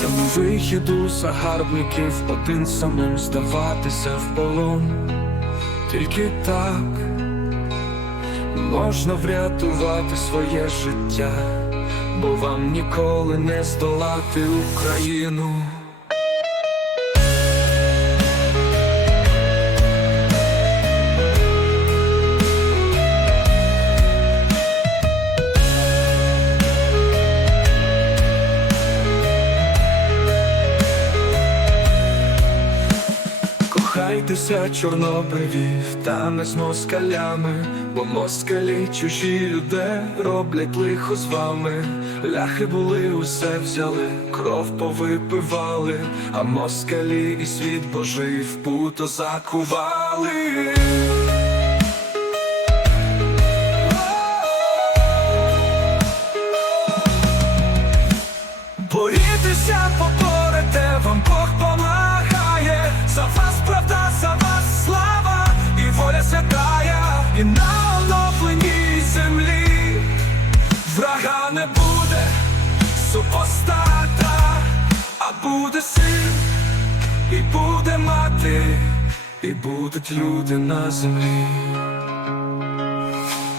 дітям вихіду загарбників один самим здаватися в полон. Тільки так можна врятувати своє життя, бо вам ніколи не здолати Україну. Кохайтеся, чорнобриві, та не з москалями, бо москалі чужі люди роблять лихо з вами. Ляхи були, усе взяли, кров повипивали, а москалі і світ Божий в путо закували. Борітеся, поборете, вам Бог помагає, буде мати, і будуть люди на землі.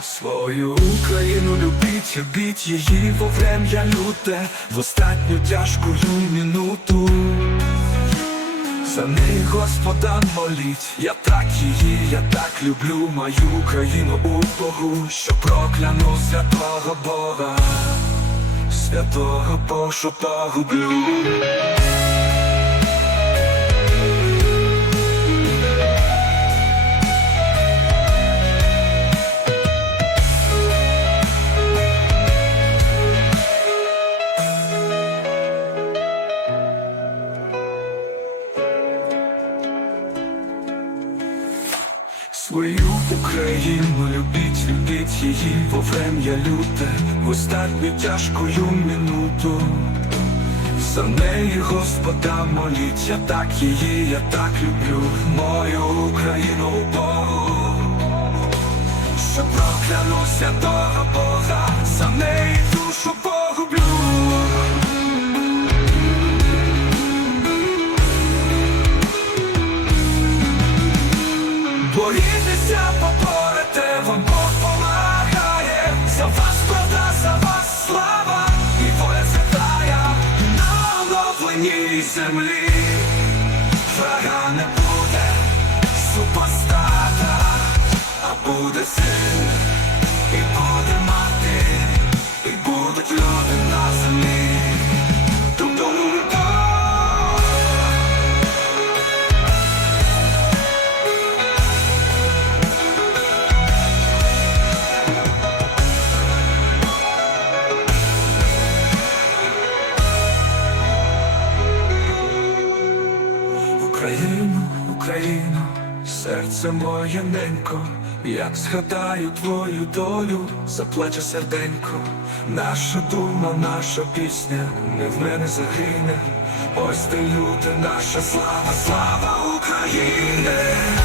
Свою Україну любіть, любіть її во врем'я люте, в останню тяжку минуту. За неї Господа моліть, я так її, я так люблю мою Україну у Богу, що прокляну святого Бога, святого Бога, що погублю. Свою Україну. Любіть, любіть її во врем'я люте, в останню тяжкую минуту. За неї Господа моліть, я так її, я так люблю, мою Україну Богу, що прокляну святого Бога, за неї Борітеся, поборете, вам Бог помагає, за вас правда, за вас слава і воля на оновленій землі. Врага не буде супостата, а буде син, серце моє ненько, як згадаю твою долю, заплаче серденько, наша дума, наша пісня, не в мене загине. Ось ти люди, наша слава, слава України.